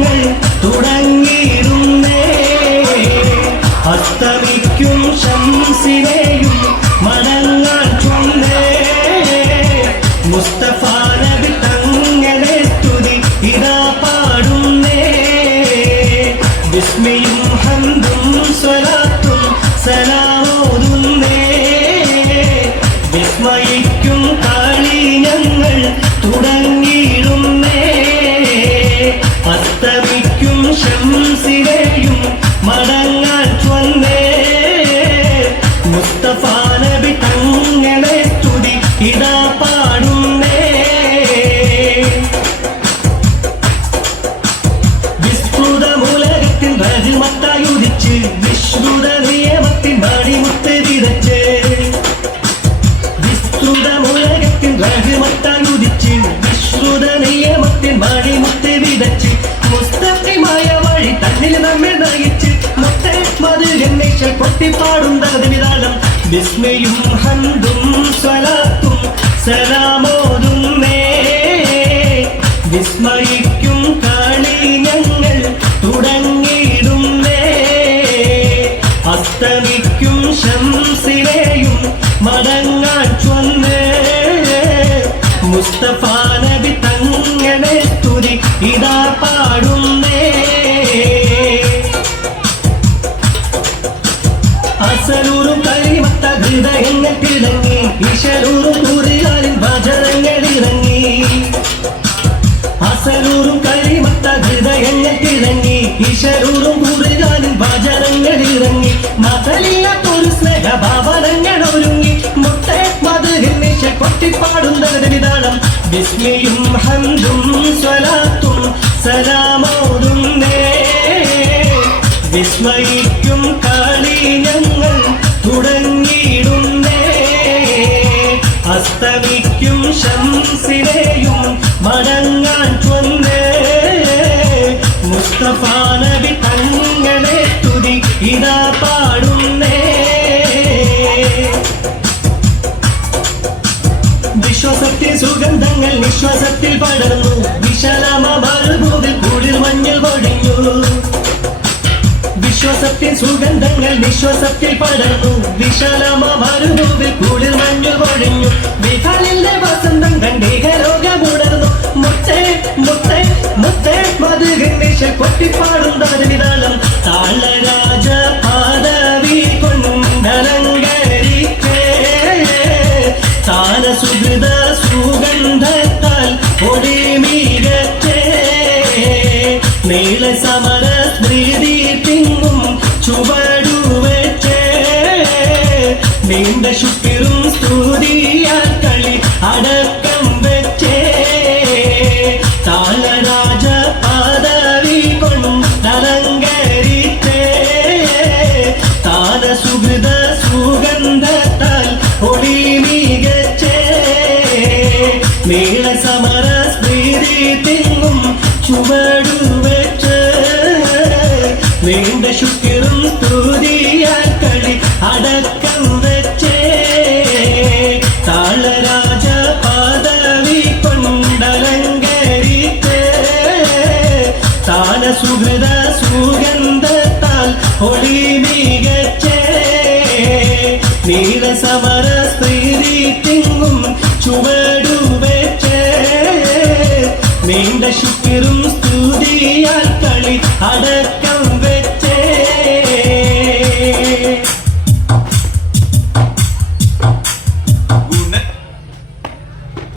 ഞങ്ങൾ തുടങ്ങിയിരുന്നേ അസ്തമിക്കും ശംസിനെയും മടങ്ങാൻ ചൊന്നേ മുസ്തഫ നബി തങ്ങളെ സ്തുതി ഇതാ പാടുന്നേ ബിസ്മിയും ഹംദും സ്വലാത്തും സലാമോതുന്നേ വിസ്മയിക്കും കളി ഞങ്ങൾ തുടങ്ങിയിരുന്നേ അസ്തമിക്കും ശംസിനെയും മടങ്ങാൻ ചൊന്നേ മുസ്തഫ നബി തങ്ങളെ സ്തുതി ഇതാ പാടുന്നേ വിസ്തൃതമുലകത്തിൻ റഹ്മത്തായുദിച്ച് വിശ്രുത നിയമത്തിൻ മണിമുത്ത് വിതച്ച് വിസ്തൃതമുലകത്തിൻ റഹ്മത്തായുദിച്ച് വിശ്രുത നിയമത്തിൻ മണിമുത്ത് വിതച്ച് മുസ്തഖിമായ വഴി തന്നിൽ നമ്മെ നയിച്ച് മുത്തേ മത് എന്നേശൽ പൊട്ടിപ്പാടുന്നത് വിധാനം ബിസ്മിയും ഹംദും സ്വലാത്തും സലാമോതുന്നേ വിസ്മയിക്കും കളി ഞങ്ങൾ തുടങ്ങിയിടുന്നേ അസ്തമിക്കും ശംസിനെയും മടങ്ങാൻ ചൊന്നേ മുസ്തഫ നബി തങ്ങളെ സ്തുതി ഇതാ പാടുന്നേ അസലൂറും കരിമത്ത ഹൃദയങ്ങൾ തിളങ്ങി ഈശലൂറും കുറിയാലിൻ വചനങ്ങൾ ഇറങ്ങി അസലൂറും കരിമത്ത ഹൃദയങ്ങൾ തിളങ്ങി ഈശലൂറും കുറിയാലിൻ വചനങ്ങൾ ഇറങ്ങി മതലില്ലാത്തൊരു സ്നേഹഭാവനങ്ങൾ ഒരുങ്ങി മുത്തേ മത് എന്നേശ കൊട്ടിപ്പാടുന്നത് വിധാനം ബിസ്മിയും ഹംദും സ്വലാത്തും സലാമോതുന്നേ വിസ്മയിക്കും കളി ഞങ്ങൾ തുടങ്ങിയിടുന്നേ അസ്തമിക്കും ശംസിനെയും മടങ്ങാൻ ചൊന്നേ മുസ്തഫ നബി തങ്ങളെ സ്തുതി ഇതാ പാടുന്നേ വിശ്വാസത്തിൽ സുഗന്ധങ്ങൾ നിശ്വാസത്തിൽ പടർന്നു വിശാലമ മരുഭൂവിൽ കുളിർ മഞ്ഞൾ പൊടിഞ്ഞു വിശ്വാസത്തിൽ സുഗന്ധങ്ങൾ നിശ്വാസത്തിൽ പടർന്നു വിശാലമ മരുഭൂവിൽ കുളിർ മഞ്ഞൾ പൊടിഞ്ഞു വിഫലിന്റെ വസന്തം കണ്ടേകലോകമുടർന്നു മുത്തേ മുത്തേ മുത്തേ മത് ഗണേശ കൊട്ടിപ്പാടുന്നത് വിധാനം താളരാജ പാദവി കൊണ്ടലങ്കരിച്ചേ താന സുഹൃത സുഗന്ധത്താൽ ഒരേ മികച്ചേ നീള സമര സ്മൃതി തിങ്ങും ചുവടുവെച്ചേ നീണ്ട ശുക്രും സ്തുതിയാൽ കളി അടക്കം വെച്ചേ താളരാജ പാദവി കൊണ്ടലങ്കരിച്ചേ താന സുഹൃത സുഗന്ധത്താൽ ഒളി മികച്ചേ നീള സമര സ്മൃതി തിങ്ങും ചുവടുവെച്ച് നീണ്ട ശുക്രും സ്തുതിയാൽ കളി അടക്കം വെച്ചേ താളരാജ പാദവി കൊണ്ടലങ്കരിച്ചേ താന സുഹൃത സുഗന്ധത്താൽ ഒളി മികച്ചേ നീല സമര സ്ത്രീ തിങ്ങും ചുവടുവെച്ചേ നീണ്ട ശുക്രും സ്തുതിയാൽ കളി അടക്ക